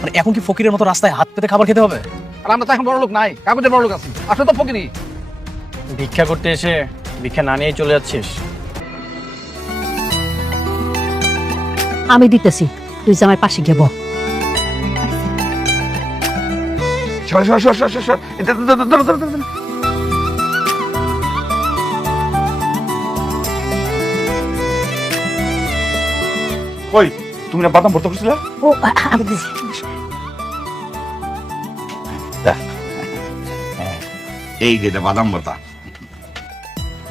মানে এখন কি ফকিরের মতো রাস্তায় হাত পেতে খাবার খেতে হবে? আর আমরা তো এখন বড় লোক নাই, কাগজের বড় লোক আছি, আসলে তো ফকিরি। ভিক্ষা করতে এসে ভিক্ষা না নিয়ে চলে যাচ্ছিস? আমি দিতেছি, তুই আমার পাশে গেব। সর সর সর সর সর, এটা কই তুমি না বাদাম ভর্তা করছিলে? ও আমি দিছি। এই যে বাদাম ভর্তা।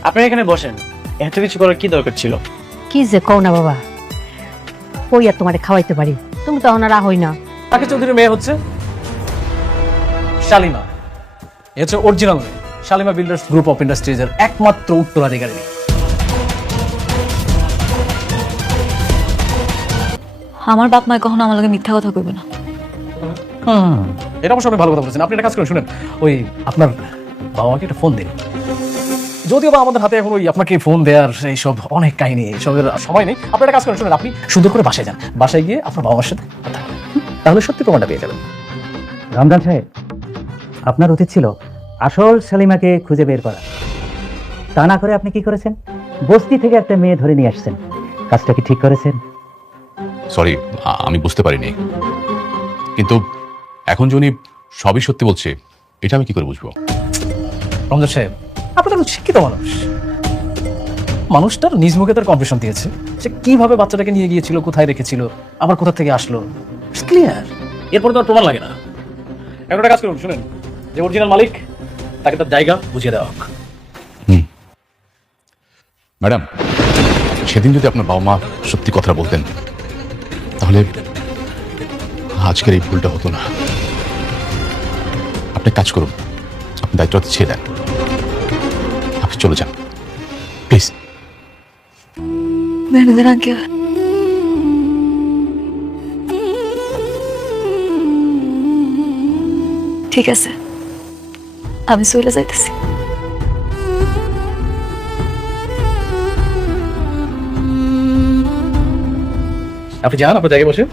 আপনি এখানে বসেন, এত কিছু করার কি দরকার ছিল? কি যে কও না বাবা, ওই আর তোমারে খাওয়াইতে পারি, তুমি তো ওনারা হই না। তাকে চৌধুরীর মেয়ে হচ্ছে শালিমা। এ হচ্ছে অরিজিনাল মেয়ে। শালিমা বিল্ডার্স গ্রুপ অফ ইন্ডাস্ট্রিজের একমাত্র উত্তরাধিকারী। আমার বাপ মা কখনো আমার লগে মিথ্যা কথা কইবে না। এটা অবশ্য আপনি ভালো কথা বলেছেন। আপনি একটা কাজ করেন, শুনেন, ওই আপনার বাবা মাকে একটা ফোন দিন। যদিও বা আমাদের হাতে এখন ওই আপনাকে ফোন দেওয়ার এইসব অনেক কাহিনী, এইসবের সময় নেই। আপনি একটা কাজ করেন, শুনেন, আপনি সুন্দর করে বাসায় যান, বাসায় গিয়ে আপনার বাবা মার সাথে কথা বলেন। তাহলে সত্যি প্রমাণটা পেয়ে যাবেন। রমজান সাহেব, আপনার উচিত ছিল আসল শালিমাকে খুঁজে বের করা। তা না করে আপনি কি করেছেন? বস্তি থেকে একটা মেয়ে ধরে নিয়ে আসছেন। কাজটা কি ঠিক করেছেন? সরি, আমি বুঝতে পারিনি। কিন্তু এখন যে উনি সবই সত্যি বলছে, এটা আমি কি করে বুঝবো? রমজান সাহেব, আপনি তো শিক্ষিত মানুষ। মানুষটার নিজ মুখে তার কনফেশন দিয়েছে, সে কিভাবে বাচ্চাটাকে নিয়ে গিয়েছিল, কোথায় রেখেছিল, আবার কোথা থেকে আসলো, ক্লিয়ার। এরপরে তো আর প্রমাণ লাগে না। এখন একটা কাজ করুন, শুনেন, যে অরিজিনাল মালিক তাকে তার জায়গা বুঝিয়ে দেওয়া হোক। ম্যাডাম, সেদিন যদি আপনার বাবা মা সত্যি কথা বলতেন, তাহলে আজকের এই ভুলটা হতো না। আপনি কাজ করুন, আপনি দায়িত্বটা ছেড়ে দেন, আপনি চলে যান প্লিজ। ম্যানেজার আঙ্কেল, ঠিক আছে, আমি চলে যাইতেছি। আপনি যান, আপনার জায়গায় বসে।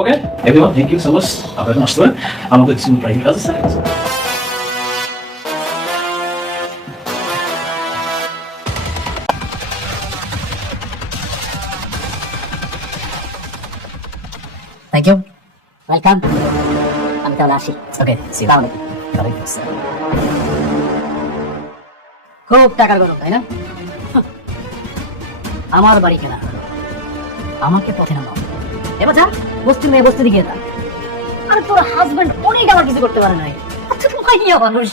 Okay everyone, thank you so much. আপনারা আসতে পারেন, আমাদের কিছু প্রাইভেট কাজ আছে। Thank you, welcome. আমি তাহলে আসি। ওকে, খুব টাকার গরম, তাই না? আমার বাড়ি কেনা, আমাকে পথে নামাও। এবার যা, বস্তি মেয়ে বস্তি দিকে যা। আর তোর হাজবেন্ড অনেক আমার কিছু করতে পারে নাই, মাইয়া মানুষ।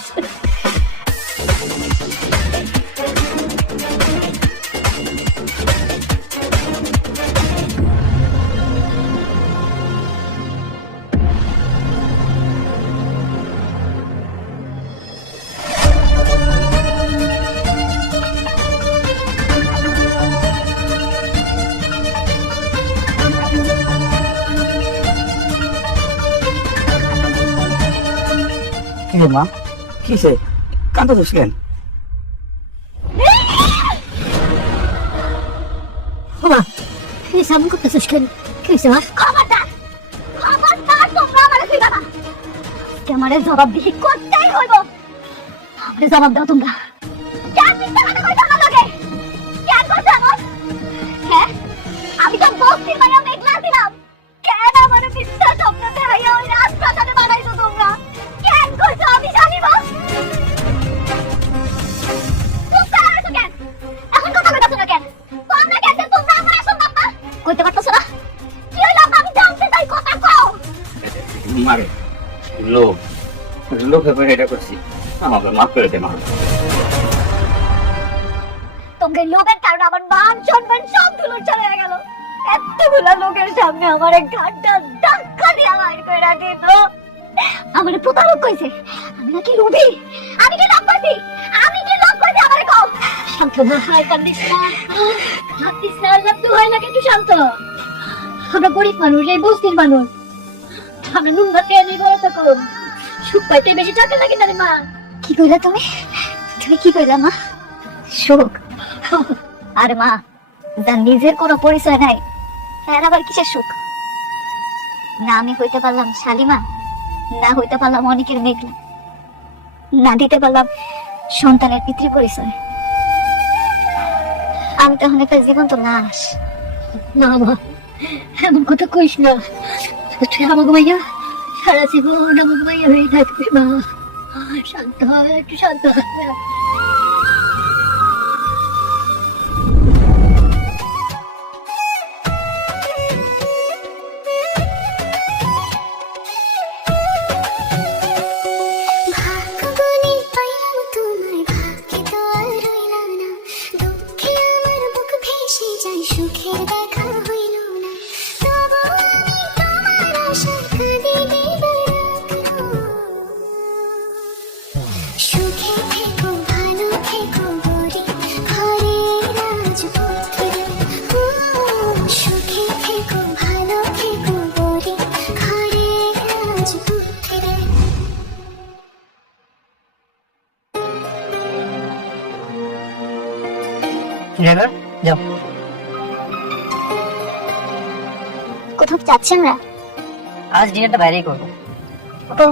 মা, কিসে কাঁদছিস কেন? সামনে করতেছিস কেন? কি হয়েছে মা? খবরদার, খবরদার, তোমরা আমারে দিবা না। আমারে জবাব দিহি করতেই হইব। আমারে জবাব দাও তোমরা। কেন মিথ্যা কথা কইছো আমার লগে? কেন করছো এমন? হ্যাঁ, আমি তো বস্তির মায়া মেঘলা ছিলাম। কেন আমারে মিথ্যা স্বপ্ন দেখাইয়া ওই রাজপ্রাসাদে বানাইছো তোমরা? কেন করছো? আমি জানি না। এখন কথা বলছো না কেন? তোমরা কেন তোমরা আমার আসল বাবা কইতে পারছো না? কি হইলো? আমি জানতে চাই, কথা কও। মারে লোক লোকে করে এটা করছি, আমাকে মাফ করে দে মা। তোমরা লোকের কারণে আমার মান সম্মান সব ধুলোর চলে গেল। এতগুলা লোকের সামনে আমার ঘাটটা ধাক্কা দিয়ে বাইর করে দিল। আমার প্রতারক কইছে আমি নাকি লোভী, আমি কি লোভ করছি? আমি কি লোভ করছি? আমার কও। শান্ত না হয় কান্দিস না, হাতিস না, আল্লাহ তো হয় না, কিন্তু শান্ত। আমরা গরিব মানুষ, এই বস্তির মানুষ, আমরা নুন ভাত খেয়ে নেই, বড় তো কম। সুখ পাইতে বেশি টাকা লাগে না রে মা। কি কইলা তুমি? তুমি কি কইলা মা? সুখ? আরে মা, যার নিজের কোনো পরিচয় নাই এর আবার কিসের সুখ? না আমি হইতে পারলাম শালিমা, না হইতে পারলাম অনেকের মেঘলা, না দিতে পারলাম সন্তানের পিতৃ পরিচয়, আমি তখন একটা জীবন্ত লাশ। না মা, এমন কথা কইস না। তুই আমাকে ভাইয়া সারা জীবন আমাকে ভাইয়া হয়ে থাকবি মা। শান্ত হয়, একটু শান্ত হয়। সুখের দেখা হইল না, তবু আমি তোমার আশা কাঁদিতে রাখবো। সুখে থেকো, ভালো থেকো গরি ঘরে রাজপুত্র। সুখে থেকো, ভালো থেকো গরি ঘরে রাজপুত্র। ড্রাইভার যাও। কোথাও যাচ্ছি আমরা? আজ ডিনারটা বাইরেই করবো। ও,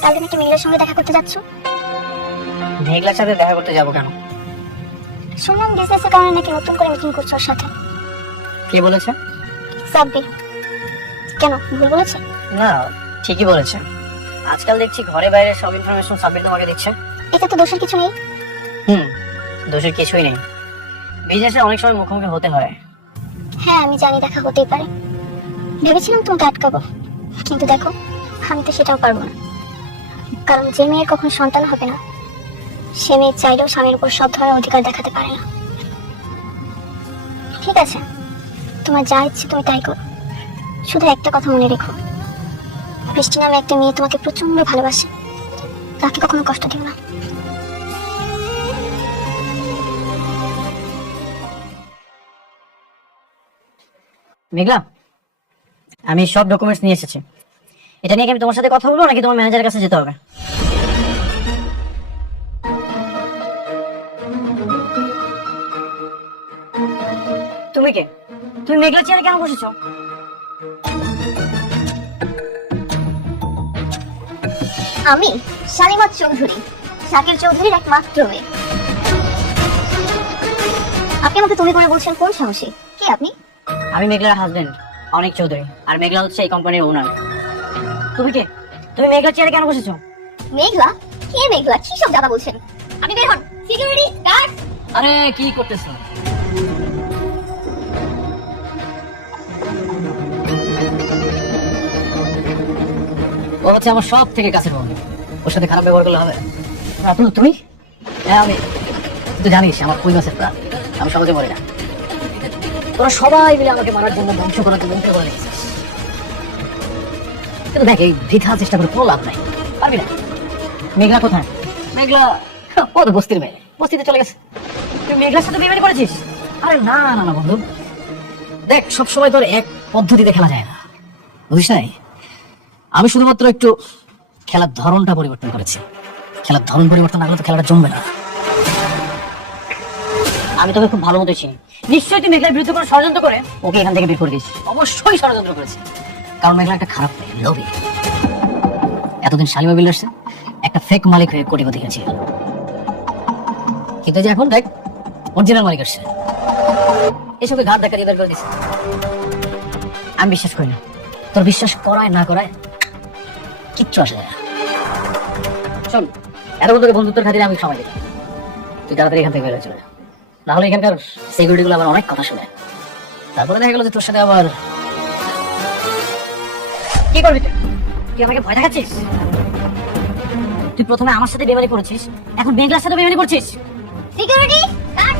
তাহলে নাকি মেয়ের সঙ্গে দেখা করতে যাচ্ছ? মেঘলার সাথে দেখা করতে যাবো কেন? শুনলাম বিজনেসের কারণে নাকি নতুন করে মিটিং করছো ওর সাথে। কে বলেছে? সাব্বির। কেন, ভুল বলেছে? না, ঠিকই বলেছে। আজকাল দেখছি ঘরে বাইরে সব ইনফরমেশন সাব্বির তোমাকে দিচ্ছে। এতে তো দোষের কিছু নেই। দোষের কিছুই নেই। বিজনেসে অনেক সময় মুখোমুখি হতে হয়। হ্যাঁ আমি জানি দেখা হতেই পারে, ভেবেছিলাম তোমাকে আটকাবো, কিন্তু দেখো আমি তো সেটাও পারবো না। কারণ যে মেয়ের কখন সন্তান হবে না, সে মেয়ে চাইলেও স্বামীর উপর সব ধরনের অধিকার দেখাতে পারে না। ঠিক আছে, তোমার যা ইচ্ছে তুমি তাই করো, শুধু একটা কথা মনে রেখো, বৃষ্টি নামে একটা মেয়ে তোমাকে প্রচন্ড ভালোবাসে, তাকে কখনো কষ্ট দিও না। মেঘলা, আমি সব ডকুমেন্টস নিয়ে এসেছি। এটা নিয়ে কি আমি তোমার সাথে কথা বলবো নাকি তোমার ম্যানেজারের কাছে যেতে হবে? তুমি কে? তুমি মেঘলা চেয়ারে কেন বসেছো? আমি শালিমা চৌধুরী, শাকির চৌধুরীর একমাত্র মেয়ে। আপনি আমাকে তুমি করে বলছেন কোন সাহসে? কি আপনি? আমি মেঘলার হাজবেন্ড অনেক চৌধুরী, আর মেঘলা হচ্ছে এই কোম্পানির ওনার। তুমি কে? তুমি মেঘলা চেয়ারে কেন বসেছো? মেঘলা? কে মেঘলা? কি সব দাদা বলছেন? আপনি বের হন। Security guard! আরে কি করতেছো? ও হচ্ছে আমার সব থেকে কাছের বন্ধু, ওর সাথে খারাপ ব্যবহার করলে হবে? তুমি? হ্যাঁ আমি। তুই জানিস আমার কই মাসের প্রাণ, আমি সহজে মরি না। তোরা সবাই মিলে আমাকে মারার জন্য ধ্বংস করার জন্য করে রেখেছিস, কিন্তু দেখ এই বৃথা চেষ্টা করে কোনো লাভ নাই, পারবি না। মেঘলা কোথায়? মেঘলা ও তো বস্তির মেয়ে, বস্তিতে চলে গেছে। তুই মেঘলার সাথে বেমানি করেছিস? আরে না না না বন্ধু, দেখ সবসময় তোর এক পদ্ধতিতে খেলা যায় না, বুঝিস নাই? আমি শুধুমাত্র একটু খেলার ধরনটা পরিবর্তন করেছি। খেলার ধরন পরিবর্তন না করলে তো খেলাটা জমবে না। আমি তোকে খুব ভালো মতো চিনি, নিশ্চয়ই তুই মেঘলার বিরুদ্ধে কোনো ষড়যন্ত্র করে ওকে এখান থেকে বের করে দিয়েছিস। অবশ্যই ষড়যন্ত্র করেছি, কারণ মেঘলা একটা খারাপ মেয়ে, লোভী। এতদিন শালিমা বিল্ডার্সে একটা ফেক মালিক হয়ে কোটিপতি হয়েছে, কিন্তু যে এখন দেখ অরিজিনাল মালিক আসছে, এসবকে ঘাট ধাক্কা দিয়ে বের করে দিচ্ছে। আমি বিশ্বাস করি না, তোর বিশ্বাস করায় না করায় কিচ্ছু আসে যায় না। শোন, এত বন্ধুকে বন্ধুত্বের খাতিরে আমি সময় দিলাম, তুই তাড়াতাড়ি এখান থেকে বের হয়ে চলে যা, নাহলে এখানকার সিকিউরিটি গুলো আবার অনেক কথা শুনে। তারপরে দেখা গেল যে তোর সাথে আবার কি করবি? তুই আমাকে ভয় দেখাচ্ছিস? তুই প্রথমে আমার সাথে বেমানি করেছিস, এখন মেঘলার সাথে বেমানি করছিস। Security guard!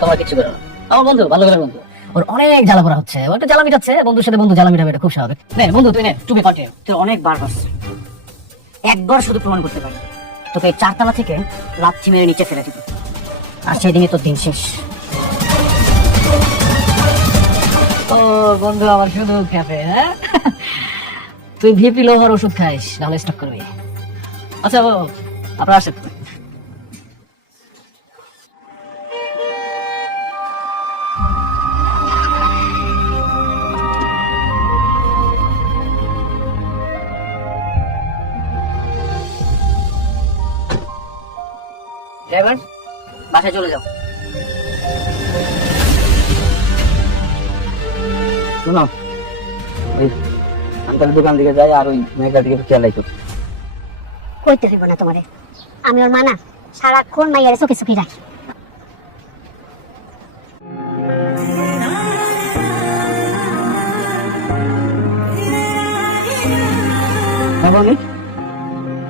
তোমার কিছু করো না, আমার বন্ধু ভালো করে বন্ধু, ওর অনেক জ্বালা করা হচ্ছে, ও একটা জ্বালা মিটাচ্ছে, বন্ধুর সাথে বন্ধু জ্বালা মিটাবে, এটা খুব স্বাভাবিক। নে বন্ধু তুই নে, টু বি কন্টিনিউ। তুই অনেকবার করছিস, একবার শুধু প্রমাণ করতে পারি, তোকে এই 4 তলা থেকে লাথি মেরে নিচে ফেলে দিব, আর সেদিনই তোর দিন শেষ। ও তোর বন্ধু আমার শুধু খেপে, হ্যাঁ? তুই ভিপি লোহার ওষুধ খাইস, নাহলে স্টক করবি। আচ্ছা বাবু, আপনার আসেন। ড্রাইভার, বাসায় চলে যাও। শোনো, ওই আঙ্কালের দোকান দিকে যাই আর ওই মেয়েটার দিকে একটু খেয়াল রাখো। কইতে হইব না তোমারে, আমি ওর মানা সারাক্ষণ মাইয়ারে চোখে চোখে রাখি। হ্যাঁ বলি,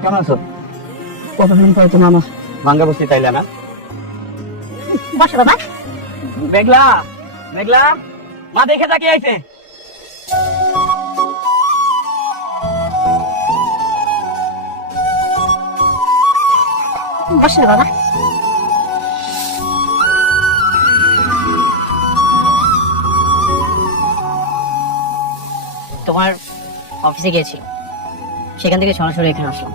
কেমন আছো? কতদিন পরে তো মামা ভাঙ্গা বসতে চাইলে না? বসো বাবা। মেঘলা, মেঘলা, মা দেখে তাকিয়ে আইছে। বসো বাবা। তোমার অফিসে গিয়েছি, সেখান থেকে সরাসরি এখানে আসলাম।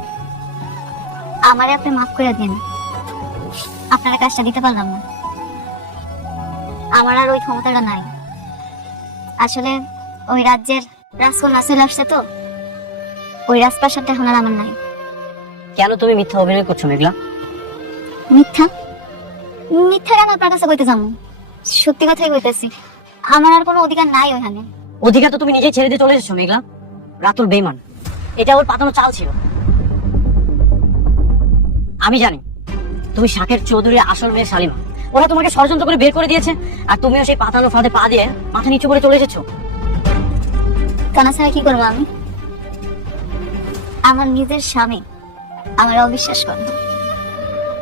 আমারে আপনি মাফ করে দিন, আপনারা কাজটা দিতে পারলাম না। আমার আর ওই ক্ষমতাটা নাই। আসলে ওই রাজ্যের রাজকন্যা চলে আসছে তো, ওই রাজপ্রাসাদটা এখন আর আমার নাই। কেন তুমি মিথ্যা অভিনয় করছো মেঘলা? মিথ্যা? মিথ্যা কেন আপনার কাছে কইতে যাবো? সত্যি কথাই কইতেছি, আমার আর কোনো অধিকার নাই ওখানে। অধিকার তো তুমি নিজেই ছেড়ে দিয়ে চলে এসেছো মেঘলা। রাতুল বেইমান, এটা ওর পাতানো চাল ছিল। আমি জানি তুমি শাকের চৌধুরীর আসল মেয়ে শালিমা। ওরা তোমাকে ষড়যন্ত্র করে বের করে দিয়েছে, আর তুমিও সেই পাতানো ফাঁদে পা দিয়ে মাথা নিচু করে চলে এসেছো। কানা ছাড়া কি করবো আমি? আমার নিজের স্বামী আমার অবিশ্বাস করে,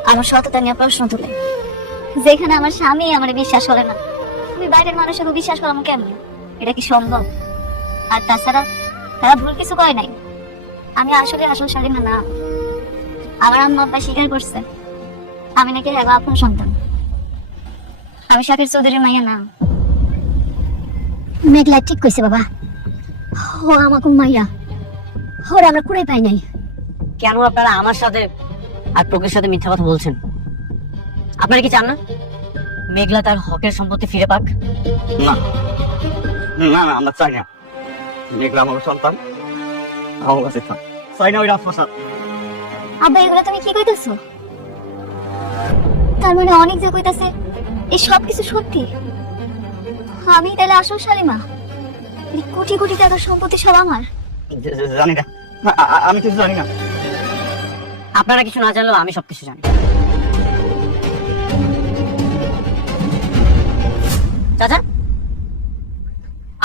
আমার সততা নিয়ে প্রশ্ন তুলে। যেখানে আমার স্বামী আমার বিশ্বাস করে না, তুমি বাইরের মানুষকে বিশ্বাস করাম কেমন? এটা কি সম্ভব? আর তাছাড়া তারা ভুল কিছু করে নাই। আমি আসলে আসল শালীমা না। আমার আম্মা আব্বা স্বীকার করছে আমি নাকি হেবা আপন সন্তান। আমি শাকের চৌধুরীর মাইয়া না। মেঘলা ঠিক কইছে বাবা, ও আমাকে মাইয়া, ওরা আমরা কুড়াই পাই নাই। কেন আপনারা আমার সাথে আর প্রকৃতির সাথে মিথ্যা কথা বলছেন? আপনারা কি চান না মেঘলা তার হকের সম্পত্তি ফিরে পাক? না না না, আমরা চাই না। মেঘলা আমার সন্তান, আমার কাছে থাক। চাই না ওই রাজপ্রাসাদ। আব্বা এগুলো তুমি কি কইতেছো? তার মানে অনেক যে কইতাছে এই সব কিছু সত্যি। আমি তাহলে আসল শালীমা, এই কোটি কোটি টাকার সম্পত্তি সব আমার। জানি না, আমি কিছু জানি না। আপনারা কিছু না জানলেও আমি সবকিছু জানি। চাচা,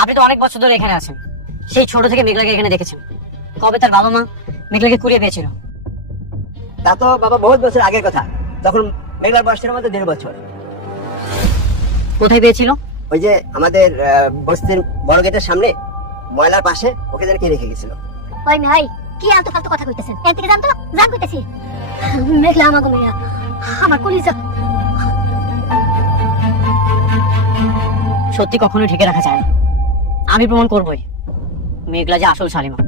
আপনি তো অনেক বছর ধরে এখানে আছেন, সেই ছোট থেকে মেঘলাকে এখানে দেখেছেন। কবে তার বাবা মা মেঘলাকে কুড়িয়ে পেয়েছিল? তা তো বাবা বহুত বছর আগের কথা, তখন মেঘলার বয়স ছিল আমাদের 1.5 বছর। কোথায় পেয়েছিল? ওই যে আমাদের বস্তির বড় গেটের সামনে ময়লার পাশে, ওকে যেন কে রেখে গেছিল। ওই ভাই কি আলতু ফালতু কথা কইতেছেন? এর থেকে জানতো যা কইতেছি। মেঘলা আমাকে মাইয়া, আমার কলিজা। সত্যি কখনো ঢেকে রাখা যায় না। আমি প্রমাণ করবই মেঘলা যে আসল শালীমা।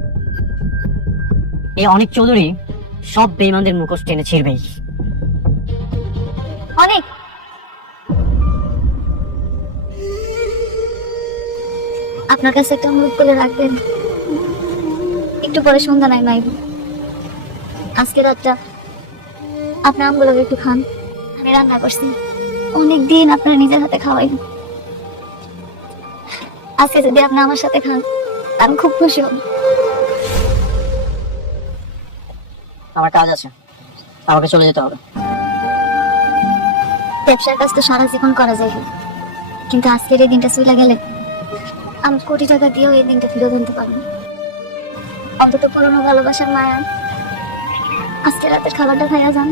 এই অনেক চৌধুরী সব বেঈমানদের মুখোশ টেনে ছিড়বেই। অনেক আপনার কাছে একটা অনুরোধ করে রাখবেন, একটু পরে সন্ধ্যা নাই মাইব। আজকে রাতটা আপনার আমগুলো একটু খান, আমি রান্না করছি অনেকদিন, আপনারা নিজের হাতে খাওয়াই। আজকে যদি আপনি আমার সাথে খান আমি খুব খুশি হব। আমার কাজ আছে, আমাকে চলে যেতে হবে। ব্যবসার কাজ তো সারা জীবন করা যায়, কিন্তু আজকের এই দিনটা চলে গেলে আমি কোটি টাকা দিয়েও এই দিনটা ফিরে আনতে পারবো। অন্তত পুরনো ভালোবাসার মায়া আজকে রাতের খাবারটা খাইয়া যান।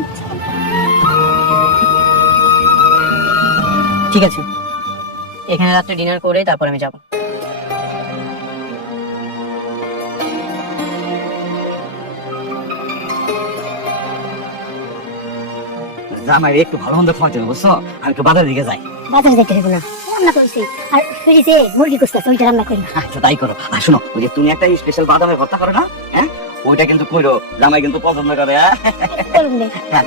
ঠিক আছে, এখানে রাত্রে ডিনার করে তারপর আমি যাব। জামাই একটু ভালো মন্দ খাওয়াতে হবে, বুঝছো? আমি একটু বাজার দিকে যাই। বাজার যেতে হবে না, রান্না করছি আর তুই যে মুরগি কুস্তাছ ওইটা রান্না করি। আচ্ছা তাই করো। আর শোনো, ওই যে তুমি একটা স্পেশাল বাদামের ভর্তা করো না, হ্যাঁ ওইটা কিন্তু কইরো, জামাই কিন্তু পছন্দ করে। হ্যাঁ করুন রে। হ্যাঁ।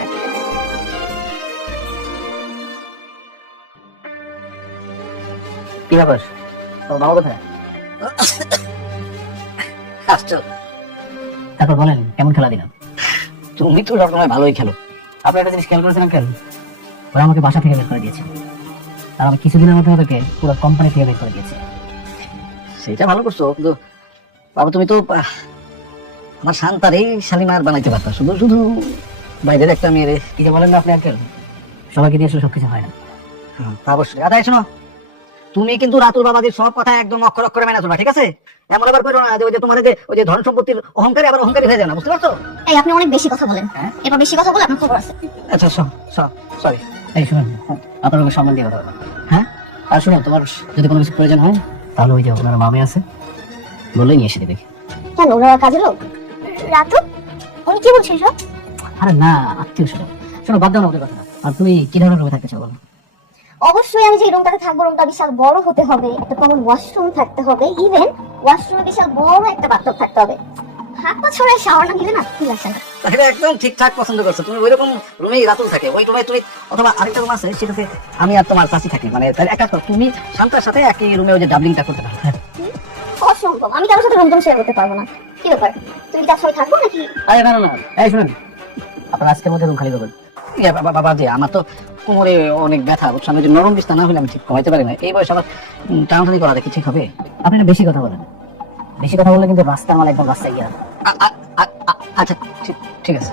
কি ব্যাপার, তোর বাবা কোথায়? আসছো? তারপর বলেন কেমন খেলা দিলাম? তুমি তো সবসময় ভালোই খেলো। আপনি একটা জিনিস খেয়াল করেছেন আঙ্কেল, ওরা আমাকে বাসা থেকে বের করে দিয়েছে, আর আমি কিছুদিনের মধ্যে ওদেরকে পুরো কোম্পানি থেকে বের করে দিয়েছে। সেটা ভালো করছো, কিন্তু বাবা তুমি তো আমার শান্তার এই শালিমার বানাইতে পারতা, শুধু শুধু বাইরের একটা মেয়ের। কি যে বলেন না আপনি আঙ্কেল, সবাইকে দিয়ে আসলে সবকিছু হয় না। তা অবশ্যই। আচ্ছা শোনো, তুমি কিন্তু রাতুল বাবাজির সব কথা একদম অক্ষর অক্ষরে মেনে চলবা, ঠিক আছে? এমন আবার করো না যে ওই যে তোমার ওই যে ধন সম্পত্তির অহংকারী আবার অহংকারী হয়ে যায় না, বুঝতে পারছো? এই আপনি অনেক বেশি কথা বলেন, এবার বেশি কথা বলে আপনার খবর আছে। আচ্ছা সরি। এই শুনুন, আপনার ওকে সম্মান দিয়ে কথা বলবেন, হ্যাঁ? আর শুনুন, তোমার যদি কোনো কিছু প্রয়োজন হয় তাহলে ওই যে ওনার মামে আছে, বলেই নিয়ে এসে দেবে। কেন ওরা কাজের লোক? রাতু উনি কি বলছেন সব? আরে না, আত্মীয় স্বজন। শোনো, বাদ দাও না ওদের কথা। আর তুমি কি ধরনের রুমে থাকতে চাও বলো? অবশ্যই আমি যে রুমটাতে থাকবো রুমটা বিশাল বড় হতে হবে, একটা কমন ওয়াশরুম থাকতে হবে, ইভেন ওয়াশরুমে বিশাল বড় একটা বাথটব থাকতে হবে। হাত পা ছড়ায় শাওয়ার না দিলে না ঠিক আছে না। তাহলে একদম ঠিকঠাক পছন্দ করছো তুমি। ওইরকম রুমেই রাতুল থাকে, ওই রুমে তুমি, অথবা আরেকটা রুম আছে সেটাতে আমি আর তোমার চাচি থাকি। মানে তাহলে একটা তুমি শান্তার সাথে একই রুমে ওই যে ডাবলিংটা করতে পারো। অসম্ভব, আমি কারোর সাথে রুম টুম শেয়ার করতে পারবো না। কি ব্যাপার, তুমি কি তার সাথে থাকবো নাকি? আরে না না না, এই শুনুন, আপনার আজকের মধ্যে রুম খালি করবেন। বাবা যে আমার তো কোমরে অনেক ব্যথা, সামনে যে নরম বিছানা না হলে আমি ঠিক ঘুমাইতে পারি না। এই বয়স আবার টানাটানি করা দেখি ঠিক হবে? আপনি না বেশি কথা বলেন, বেশি কথা বললে কিন্তু রাস্তা আমার একদম রাস্তায় গিয়ে যাবে। আচ্ছা ঠিক আছে।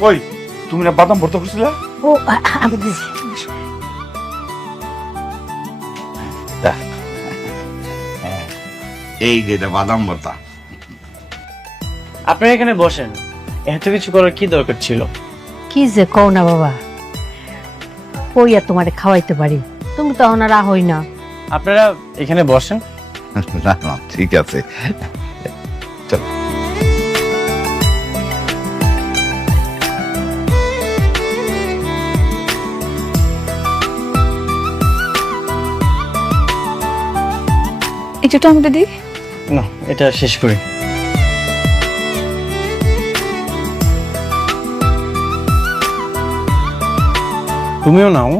কই তুমি না বাদাম ভর্তা করছিলে? ও আমি দিছি। এই যে বাদাম ভর্তা। আপনি এখানে বসেন, এত কিছু করার কি দরকার ছিল? কি যে কও না বাবা, কই আর তোমারে খাওয়াইতে পারি, তুমি তো ওনারা হই না। আপনারা এখানে বসেন। না না ঠিক আছে, চল। একটু টমেটো দিই। না, এটা শেষ করি। তুমিও নাও।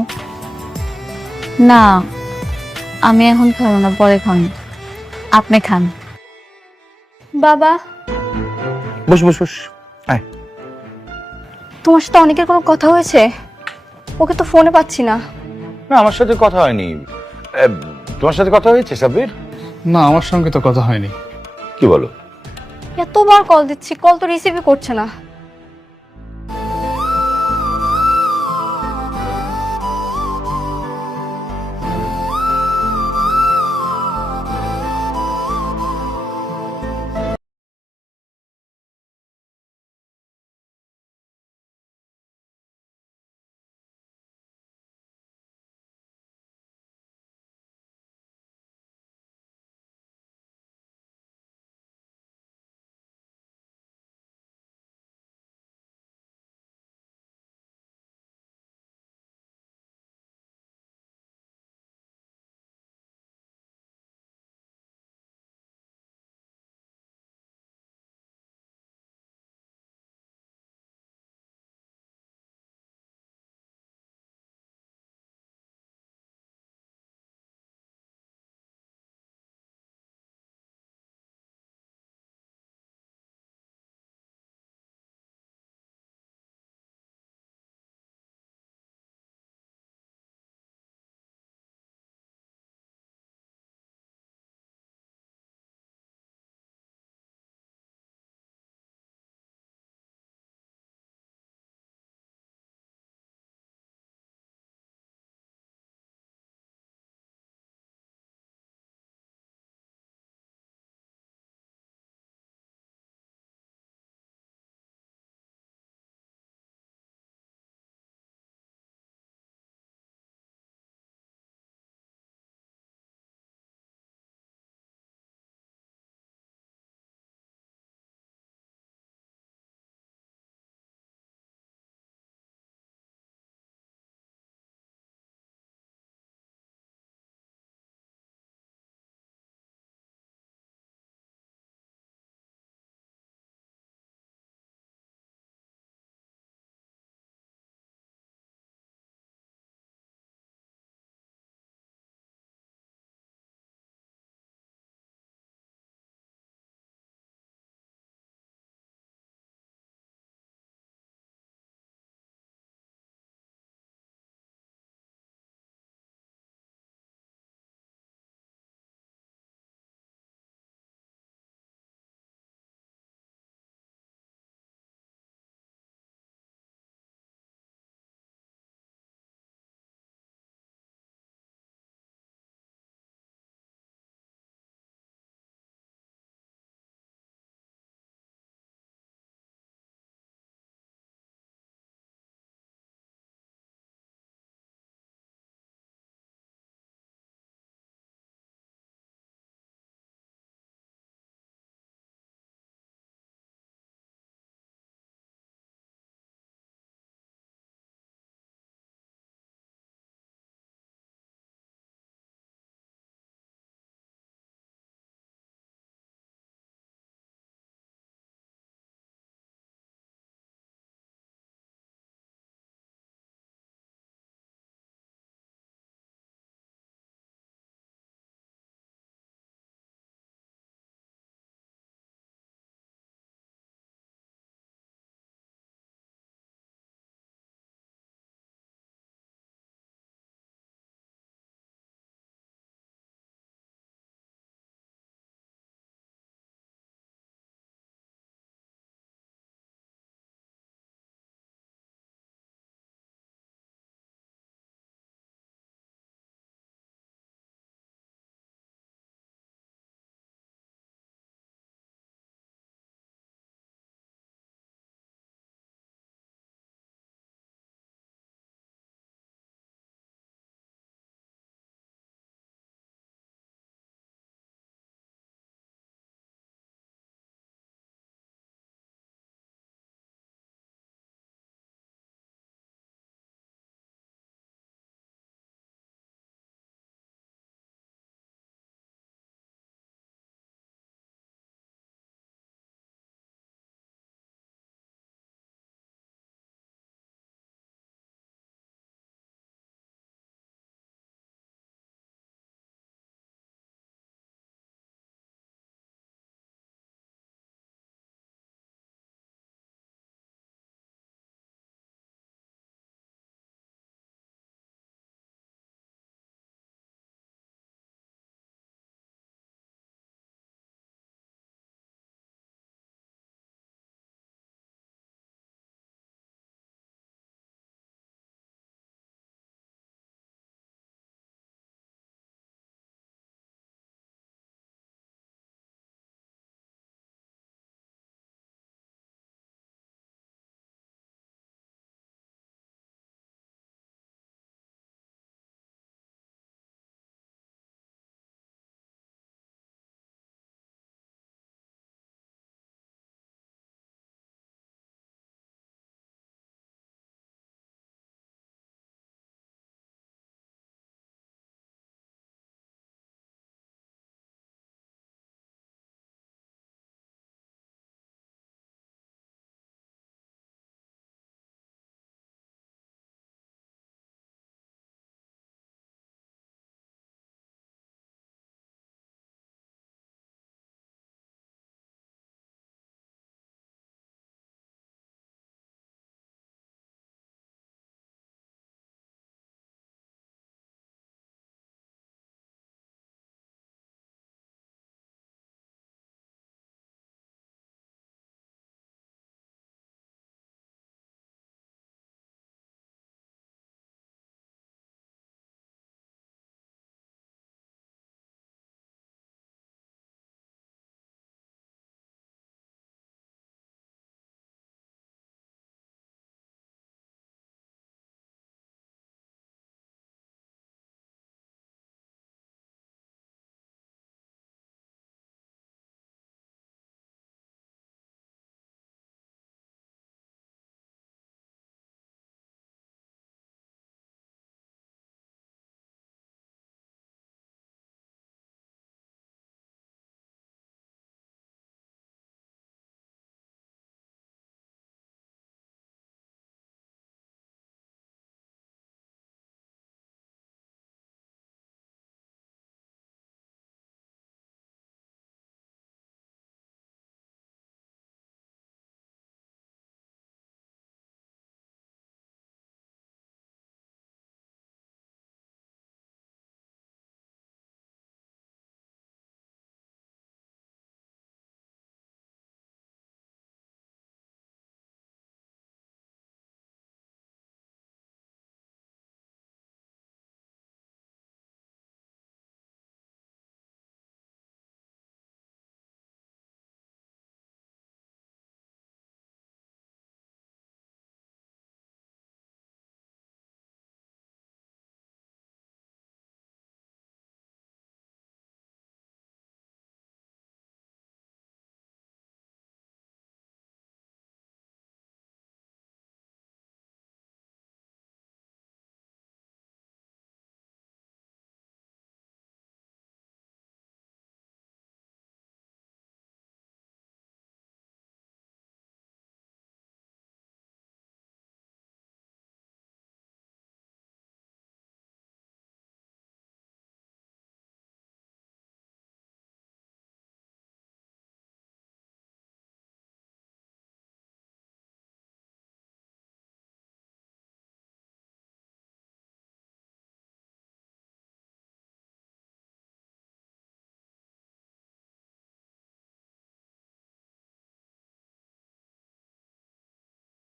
না, আমি এখন খাবো না, পরে খান। আপনি খান। বাবা, বস বস বস। আয়। তোমার সাথে অনেকের কোনো কথা হয়েছে? ওকে তো ফোনে পাচ্ছি না। না আমার সাথে কথা হয়নি। তোমার সাথে কথা হয়েছে সাব্বির? না, আমার সঙ্গে তো কথা হয়নি। কি বলো? এতবার কল দিচ্ছি, কল তো রিসিভই করছে না।